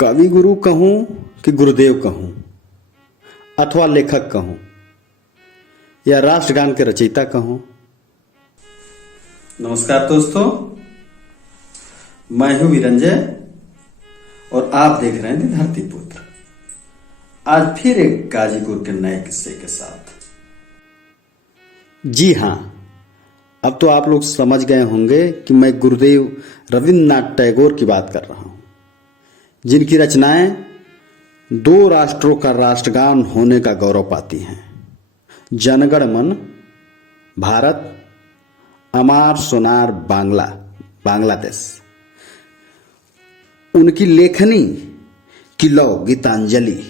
कवि गुरु कहूं कि गुरुदेव कहूं अथवा लेखक कहूं या राष्ट्रगान के रचयिता कहूं। नमस्कार दोस्तों, मैं हूं विरंजय और आप देख रहे हैं धरती पुत्र। आज फिर एक गाजीपुर के नए किस्से के साथ। जी हां, अब तो आप लोग समझ गए होंगे कि मैं गुरुदेव रविन्द्रनाथ टैगोर की बात कर रहा हूं, जिनकी रचनाएं दो राष्ट्रों का राष्ट्रगान होने का गौरव पाती हैं। जनगण मन भारत, अमार सोनार बांग्लादेश। उनकी लेखनी किलो गीतांजलि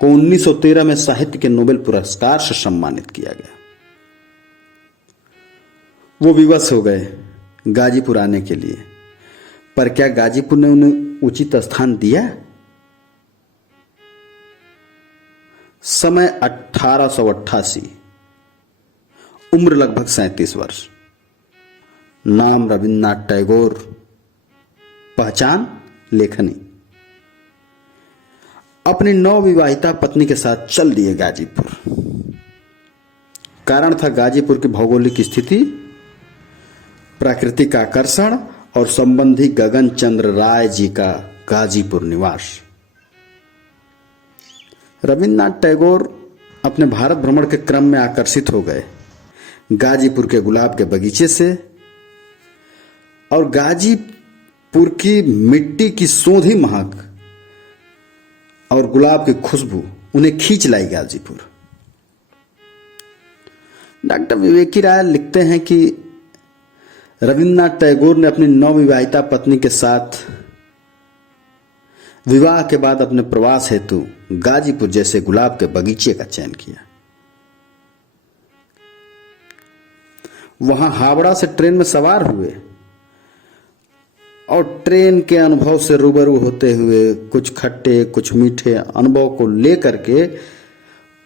को 1913 में साहित्य के नोबेल पुरस्कार से सम्मानित किया गया। वो विवश हो गए गाजीपुर आने के लिए, पर क्या गाजीपुर ने उन्हें उचित स्थान दिया? समय 1888, उम्र लगभग 37 वर्ष, नाम रविन्द्रनाथ टैगोर, पहचान लेखनी। अपनी नवविवाहिता पत्नी के साथ चल दिए गाजीपुर। कारण था गाजीपुर की भौगोलिक स्थिति, प्राकृतिक आकर्षण और संबंधी गगन चंद्र राय जी का गाजीपुर निवास। रविन्द्रनाथ टैगोर अपने भारत भ्रमण के क्रम में आकर्षित हो गए गाजीपुर के गुलाब के बगीचे से, और गाजीपुर की मिट्टी की सोंधी महक और गुलाब की खुशबू उन्हें खींच लाई गाजीपुर। डॉक्टर विवेकी राय लिखते हैं कि रविन्द्रनाथ टैगोर ने अपनी नवविवाहिता पत्नी के साथ विवाह के बाद अपने प्रवास हेतु गाजीपुर जैसे गुलाब के बगीचे का चयन किया। वहां हावड़ा से ट्रेन में सवार हुए और ट्रेन के अनुभव से रूबरू होते हुए कुछ खट्टे कुछ मीठे अनुभव को लेकर के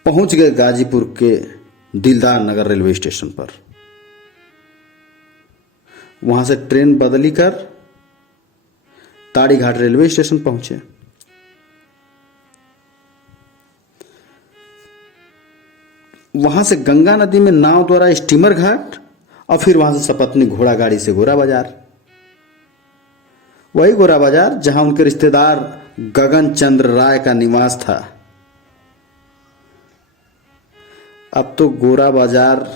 पहुंच गए गाजीपुर के दिलदार नगर रेलवे स्टेशन पर। वहां से ट्रेन बदली कर ताड़ीघाट रेलवे स्टेशन पहुंचे। वहां से गंगा नदी में नाव द्वारा स्टीमर घाट और फिर वहां से सपत्नी घोड़ा गाड़ी से गोरा बाजार। वही गोरा बाजार जहां उनके रिश्तेदार गगन चंद्र राय का निवास था। अब तो गोरा बाजार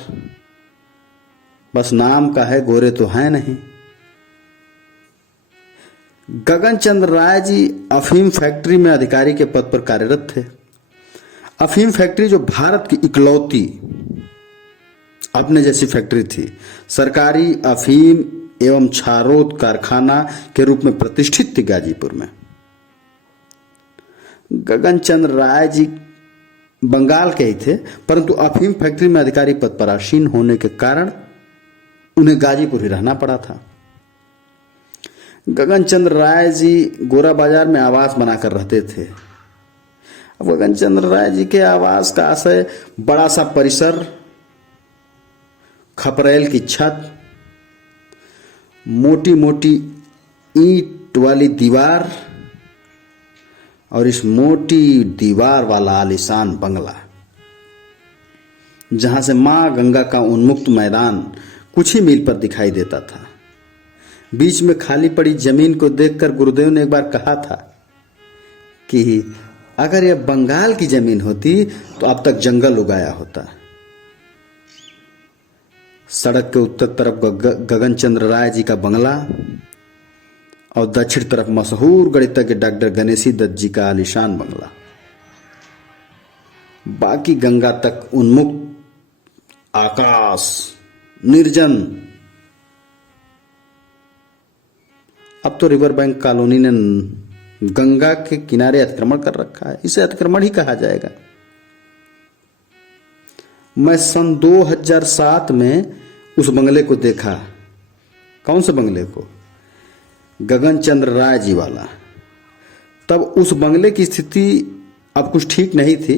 बस नाम का है, गोरे तो हैं नहीं। गगन चंद्र राय जी अफीम फैक्ट्री में अधिकारी के पद पर कार्यरत थे। अफीम फैक्ट्री जो भारत की इकलौती अपने जैसी फैक्ट्री थी, सरकारी अफीम एवं छारोद कारखाना के रूप में प्रतिष्ठित थी गाजीपुर में। गगन चंद्र राय जी बंगाल के ही थे, परंतु अफीम फैक्ट्री में अधिकारी पद पर आसीन होने के कारण उन्हें गाजीपुर ही रहना पड़ा था। गगन चंद्र राय जी गोरा बाजार में आवास बनाकर रहते थे। अब गगन चंद्र राय जी के आवास का आशय बड़ा सा परिसर, खपरेल की छत, मोटी मोटी ईंट वाली दीवार और इस मोटी दीवार वाला आलीशान बंगला, जहां से मां गंगा का उन्मुक्त मैदान कुछ ही मील पर दिखाई देता था। बीच में खाली पड़ी जमीन को देखकर गुरुदेव ने एक बार कहा था कि अगर यह बंगाल की जमीन होती तो अब तक जंगल उगाया होता। सड़क के उत्तर तरफ गगन चंद्र राय जी का बंगला और दक्षिण तरफ मशहूर गणितज्ञ डॉक्टर गणेशी दत्त जी का आलीशान बंगला। बाकी गंगा तक उन्मुक्त आकाश, निर्जन। अब तो रिवर बैंक कॉलोनी ने गंगा के किनारे अतिक्रमण कर रखा है, इसे अतिक्रमण ही कहा जाएगा। मैं सन 2007 में उस बंगले को देखा। कौन से बंगले को? गगन चंद्र राय जी वाला। तब उस बंगले की स्थिति अब कुछ ठीक नहीं थी,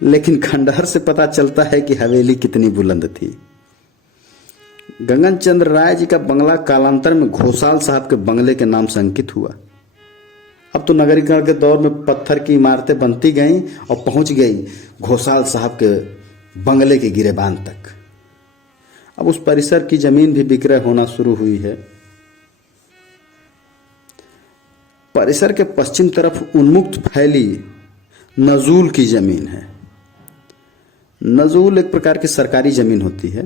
लेकिन खंडहर से पता चलता है कि हवेली कितनी बुलंद थी। गगन चंद्र राय जी का बंगला कालांतर में घोषाल साहब के बंगले के नाम से अंकित हुआ। अब तो नगरीकरण के दौर में पत्थर की इमारतें बनती गईं और पहुंच गई घोषाल साहब के बंगले के गिरेबान तक। अब उस परिसर की जमीन भी विक्रय होना शुरू हुई है। परिसर के पश्चिम तरफ उन्मुक्त फैली नजूल की जमीन है। नजूल एक प्रकार की सरकारी जमीन होती है,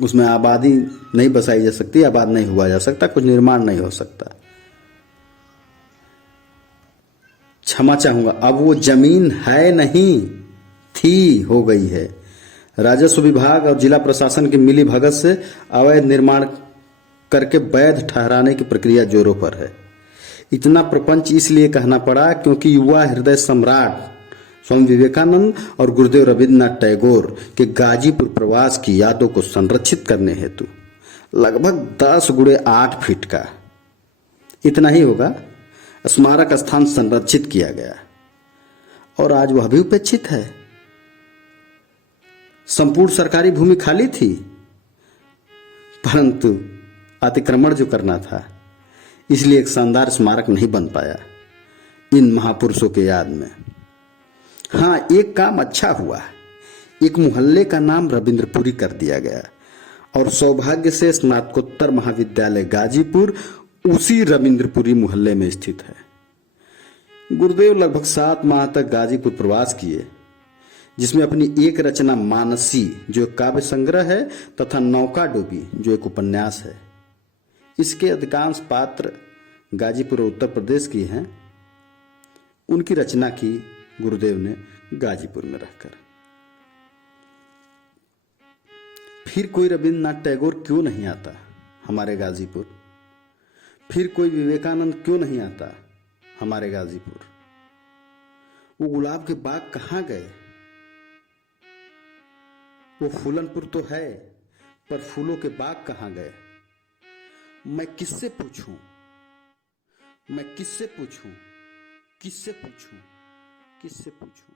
उसमें आबादी नहीं बसाई जा सकती, आबाद नहीं हुआ जा सकता, कुछ निर्माण नहीं हो सकता। क्षमा चाहूंगा, अब वो जमीन है नहीं, थी, हो गई है। राजस्व विभाग और जिला प्रशासन की मिली भगत से अवैध निर्माण करके वैध ठहराने की प्रक्रिया जोरों पर है। इतना प्रपंच इसलिए कहना पड़ा क्योंकि युवा हृदय सम्राट स्वामी विवेकानंद और गुरुदेव रविन्द्रनाथ टैगोर के गाजीपुर प्रवास की यादों को संरक्षित करने हेतु लगभग 10x8 फीट का, इतना ही होगा, स्मारक स्थान संरक्षित किया गया और आज वह भी उपेक्षित है। संपूर्ण सरकारी भूमि खाली थी, परंतु अतिक्रमण जो करना था इसलिए एक शानदार स्मारक नहीं बन पाया इन महापुरुषों के याद में। हाँ, एक काम अच्छा हुआ, एक मोहल्ले का नाम रविंद्रपुरी कर दिया गया और सौभाग्य से स्नातकोत्तर महाविद्यालय गाजीपुर उसी रविंद्रपुरी मोहल्ले में स्थित है। गुरुदेव लगभग 7 माह तक गाजीपुर प्रवास किए, जिसमें अपनी एक रचना मानसी जो एक काव्य संग्रह है तथा नौका डूबी जो एक उपन्यास है। इसके अधिकांश पात्र गाजीपुर और उत्तर प्रदेश की हैं। उनकी रचना की गुरुदेव ने गाजीपुर में रहकर। फिर कोई रविन्द्रनाथ टैगोर क्यों नहीं आता हमारे गाजीपुर? फिर कोई विवेकानंद क्यों नहीं आता हमारे गाजीपुर? वो गुलाब के बाग कहां गए? वो फूलनपुर तो है, पर फूलों के बाग कहां गए? मैं किससे पूछूं? मैं किससे पूछूं? किससे पूछूं? किससे पूछूं?